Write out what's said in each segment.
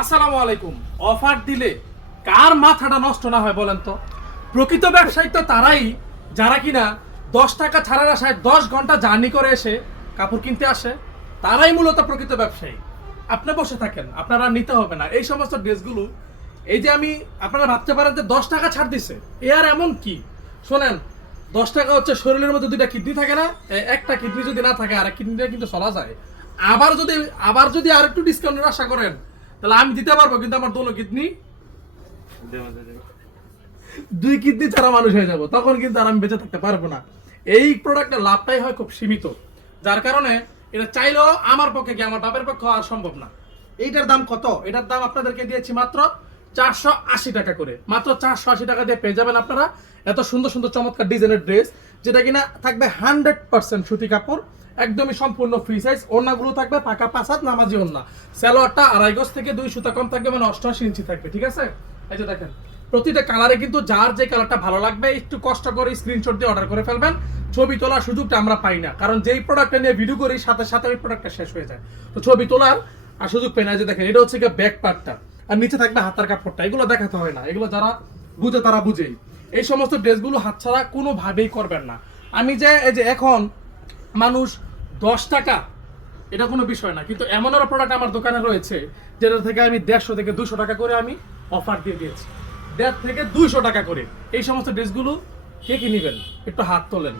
আসসালামু আলাইকুম। অফার দিলে কার মাথাটা নষ্ট না হয় বলেন তো? প্রকৃত ব্যবসায়ী তো তারাই, যারা কিনা দশ টাকা ছাড়ার আশায় দশ ঘণ্টা জার্নি করে এসে কাপড় কিনতে আসে, তারাই মূলত প্রকৃত ব্যবসায়ী। আপনি বসে থাকেন, আপনারা নিতে হবে না। এই সমস্ত ড্রেসগুলো, এই যে আমি, আপনারা ভাবতে পারেন যে দশ টাকা ছাড় দিছে। এ আর এমন কি? শোনেন, দশ টাকা হচ্ছে শরীরের মধ্যে দুইটা কিডনি থাকে না একটা কিডনি যদি না থাকে আর কিডনিটা কিন্তু চলা যায়। আবার যদি আবার যদি আর একটু ডিসকাউন্টের আশা করেন তাহলে আমি দিতে পারব কিন্তু আমার দোনো কিডনি? দুই কিডনি ছাড়া মানুষ হয়ে যাব তখন কিন্তু আর আমি বেঁচে থাকতে পারব না। এই প্রোডাক্টের লাভটাই হয় খুব সীমিত যার কারণে এটা চাইলেও আমার পক্ষে কি আমার বাপের পক্ষে আর সম্ভব না। এইটার দাম কত? এটার দাম আপনাদেরকে দিয়েছি মাত্র চারশো আশি টাকা করে। মাত্র চারশো আশি টাকা দিয়ে পেয়ে যাবেন আপনারা। এত সুন্দর সুন্দর চমৎকার ডিজাইনের ড্রেস যেটা কিনা থাকবে হান্ড্রেড পার্সেন্ট সুতি কাপড়। একদমই সম্পূর্ণ ফ্রি সাইজ ওড়নাগুলো থাকবে পাকা পাসাত নামাজি ওড়না। স্যালোয়ারটা আড়াই গজ থেকে দুই সুতা কম থাকবে মানে অষ্টআশি ইঞ্চি থাকবে, ঠিক আছে? এই যে দেখেন, প্রতিটা কালারে কিন্তু যার যে কালারটা ভালো লাগবে, একটু কষ্ট করে স্ক্রিনশট দিয়ে অর্ডার করে ফেলবেন। ছবি তোলার সুযোগটা আমরা পাই না, কারণ যেই প্রোডাক্টটা নিয়ে ভিডিও করি, সাথে সাথে ওই প্রোডাক্টটা শেষ হয়ে যায়। তো ছবি তোলার, আর সুযোগ পাই না যে দেখেন, এটা হচ্ছে ব্যাক পার্টটা আর নিচে থাকবে হাতার কাপড়টা, এগুলো দেখাতে হয় না, এগুলো যারা বুঝে তারা বুঝেই। এই সমস্ত ড্রেসগুলো হাত হাতছাড়া কোনোভাবেই করবেন না। আমি যে, এই যে এখন মানুষ দশ টাকা, এটা কোনো বিষয় না। কিন্তু এমন প্রোডাক্ট আমার দোকানে রয়েছে, যেটা থেকে আমি দেড়শো থেকে দুশো টাকা করে আমি অফার দিয়ে দিয়েছি। দেড় থেকে দুইশো টাকা করে। এই সমস্ত ড্রেসগুলো কে কি নেবেন? একটু হাত তোলেন।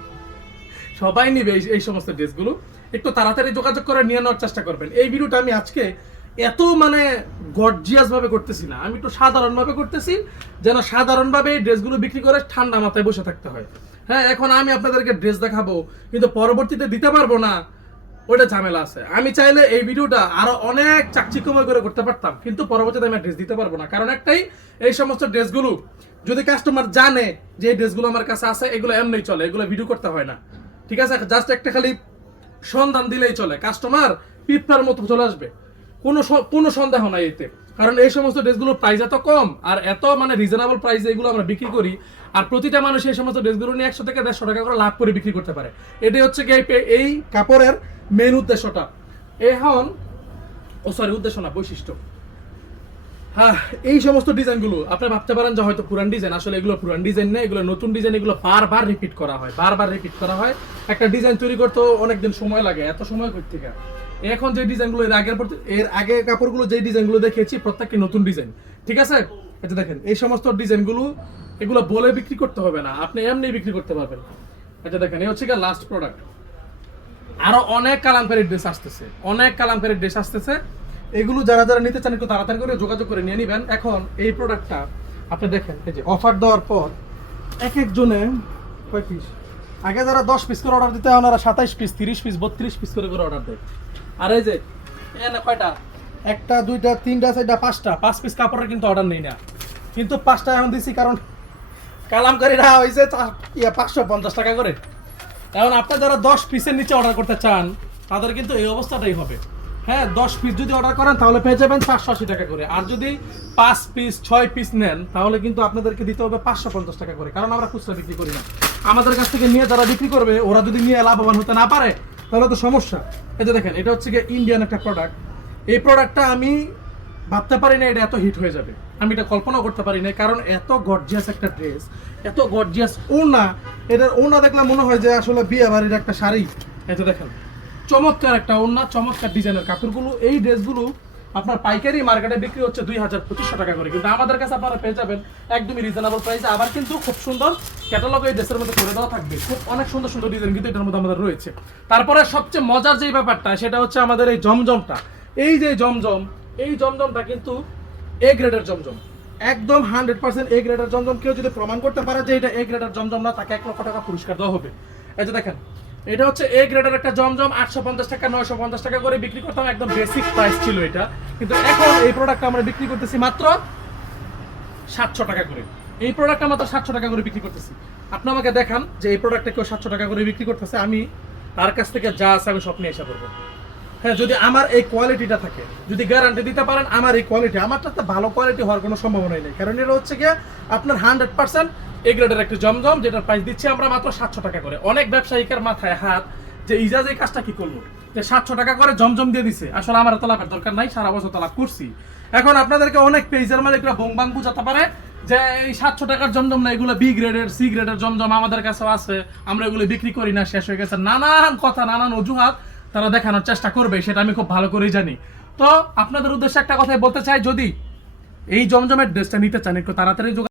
সবাই নিবে এই- সমস্ত ড্রেসগুলো। একটু তাড়াতাড়ি যোগাযোগ করে নিয়ে নেওয়ার চেষ্টা করবেন। এই ভিডিওটা আমি আজকে এত মানে গর্জিয়াস ভাবে করতেছি না। আমি একটু সাধারণভাবে করতেছি, যেন সাধারণভাবে এই ড্রেসগুলো বিক্রি করে ঠান্ডা মাথায় বসে থাকতে হয়। হ্যাঁ এখন আমি আপনাদেরকে ড্রেস দেখাবো, কিন্তু পরবর্তীতে দিতে পারব না। ওইটা ঝামেলা আছে। আমি চাইলে এই ভিডিওটা আরও অনেক চাকচিক্যময় করে করতে পারতাম, কিন্তু পরবর্তীতে আমি ড্রেস দিতে পারব না। কারণ একটাই, এই সমস্ত ড্রেসগুলো যদি কাস্টমার জানে যে এই ড্রেসগুলো আমার কাছে আছে, এগুলো এমনি চলে, এগুলো ভিডিও করতে হয় না। ঠিক আছে? জাস্ট একটা খালি সন্ধান দিলেই চলে। কাস্টমার পিঁপড়ার মতো চলে আসবে। কোনো কোনো সন্দেহ নাই এতে। কারণ এই সমস্ত ড্রেসগুলোর প্রাইস এত কম, আর এত মানে রিজনেবল প্রাইসে এগুলো আমরা বিক্রি করি, আর প্রতিটা মানুষ এই সমস্ত ড্রেসগুলো নিয়ে একশো থেকে দেড়শো টাকা করে লাভ করে বিক্রি করতে পারে। এটাই হচ্ছে কি এই কাপড়ের মেন উদ্দেশ্যটা। এখন, ও সরি উদ্দেশ্য না, বৈশিষ্ট্য। হ্যাঁ এই সমস্ত ডিজাইনগুলো, আপনি ভাবতে পারেন যে হয়তো পুরান ডিজাইন, আসলে এগুলো পুরান ডিজাইন না এগুলো নতুন ডিজাইন, এগুলো বারবার রিপিট করা হয়, বারবার রিপিট করা হয়। একটা ডিজাইন তৈরি করতে অনেকদিন সময় লাগে, এত সময় করতে থেকে? এখন যে ডিজাইনগুলো এর আগের এর আগে কাপড়গুলো যে ডিজাইনগুলো দেখেছি প্রত্যেকটি নতুন ডিজাইন। ঠিক আছে? এটা দেখেন, এই সমস্ত ডিজাইনগুলো, এগুলো বলে বিক্রি করতে হবে না, আপনি এমনি বিক্রি করতে পারবেন। এটা দেখেন, এই হচ্ছে লাস্ট প্রোডাক্ট আরও অনেক কালামকারীর ড্রেস আসতেছে, অনেক কালামকারীর ড্রেস আসতেছে। এগুলো যারা যারা নিতে চান, একটু তাড়াতাড়ি করে যোগাযোগ করে নিয়ে নিবেন। এখন এই প্রোডাক্টটা আপনি দেখেন, এই যে অফার দেওয়ার পর এক একজনে কয় পিস আগে যারা দশ পিস করে অর্ডার দিতে হয় ওনারা সাতাইশ পিস তিরিশ পিস বত্রিশ পিস করে করে অর্ডার দেয়। আর যে, এ কয়টা? একটা, দুইটা, তিনটা, চারটা, পাঁচটা। পাঁচ পিস কাপড়ের কিন্তু অর্ডার নেই না। কিন্তু পাঁচটা এখন দিছি কারণ কালামকারীরা হয়েছে পাঁচশো পঞ্চাশ টাকা করে। এখন আপনার যারা দশ পিসের নিচে অর্ডার করতে চান, তাদের কিন্তু এই অবস্থাটাই হবে। হ্যাঁ দশ পিস যদি অর্ডার করেন, তাহলে পেয়ে যাবেন চারশো আশি টাকা করে। আর যদি পাঁচ পিস ছয় পিস নেন, তাহলে কিন্তু আপনাদেরকে দিতে হবে পাঁচশো পঞ্চাশ টাকা করে। কারণ আমরা খুচরা বিক্রি করি না। আমাদের কাছ থেকে নিয়ে যারা বিক্রি করবে, ওরা যদি নিয়ে লাভবান হতে না পারে তাহলে তো সমস্যা। এই যে দেখেন, এটা হচ্ছে গিয়ে ইন্ডিয়ান একটা প্রোডাক্ট এই প্রোডাক্টটা আমি ভাবতে পারি না এটা এত হিট হয়ে যাবে। আমি এটা কল্পনা করতে পারি না কারণ এত গর্জিয়াস একটা ড্রেস এত গর্জিয়াস ওনা এটার ওনা দেখলাম মনে হয় যে আসলে বিয়ে বাড়ির একটা শাড়ি। এত দেখেন, চমৎকার একটা ওনা চমৎকার ডিজাইনের কাপড়গুলো। এই ড্রেসগুলো আপনার পাইকারি মার্কেটে বিক্রি হচ্ছে দুই হাজার পঁচিশশো টাকা করে। কিন্তু আমাদের কাছে আপনারা পেয়ে যাবেন একদমই রিজনেবল প্রাইসে আবার কিন্তু খুব সুন্দর ক্যাটালগ এই ড্রেসের মধ্যে করে দেওয়া থাকবে। খুব অনেক সুন্দর সুন্দর ডিজাইন কিন্তু এটার মধ্যে আমাদের রয়েছে। তারপরে সবচেয়ে মজার যে ব্যাপারটা, সেটা হচ্ছে আমাদের এই জমজমটা। এই যে জমজম, এই জমজমটা কিন্তু এ গ্রেডের জমজম। একদম হান্ড্রেড পার্সেন্ট এ গ্রেডের জমজম। কেউ যদি প্রমাণ করতে পারে যে এটা এ গ্রেডের জমজম না, তাকে এক লক্ষ টাকা পুরস্কার দেওয়া হবে। এই যে দেখেন, এটা হচ্ছে এ গ্রেডের একটা জমজম, আটশো পঞ্চাশ টাকা, নয়শো পঞ্চাশ টাকা করে বিক্রি করতাম। একদম বেসিক প্রাইস ছিল এটা। কিন্তু এখন এই প্রোডাক্টটা আমরা বিক্রি করতেছি মাত্র সাতশো টাকা করে। এই প্রোডাক্টটা মাত্র সাতশো টাকা করে বিক্রি করতেছি। আপনি আমাকে দেখান যে এই প্রোডাক্টটা কেউ সাতশো টাকা করে বিক্রি করতেছে, আমি তার কাছ থেকে যা আছে আমি স্বপ্নে এসে করব হ্যাঁ যদি আমার এই কোয়ালিটিটা থাকে, যদি গ্যারান্টি দিতে পারেন, আমার এই কোয়ালিটি আমারটা তো ভালো কোয়ালিটি হওয়ার কোনো সম্ভাবনাই নেই। কারণ এটা হচ্ছে গিয়ে আপনার হান্ড্রেড পার্সেন্ট এ গ্রেডের একটা জমজম, যেটার প্রাইস দিচ্ছি আমরা মাত্র সাতশো টাকা করে। অনেক ব্যবসায়িকের মাথায় হাত যে ইজাজ এই কাজটা কি করল? যে সাতশো টাকা করে জমজম দিয়ে দিছে। আসলে আমার তো লাভের দরকার নাই, সারা বছর তো লাভ করছি। এখন আপনাদেরকে অনেক পেজের মালিকরা ভং বাং বুঝাতে পারে যে এই সাতশো টাকার জমজম না, এগুলো বি গ্রেডের সি গ্রেডের জমজম আমাদের কাছেও আছে, আমরা এগুলো বিক্রি করি না, শেষ হয়ে গেছে। নানান কথা, নানান অজুহাত তারা দেখানোর চেষ্টা করবে, সেটা আমি খুব ভালো করেই জানি। তো আপনাদের উদ্দেশ্যে একটা কথাই বলতে চাই, যদি এই জমজমের ড্রেসটা নিতে চান, একটু তাড়াতাড়ি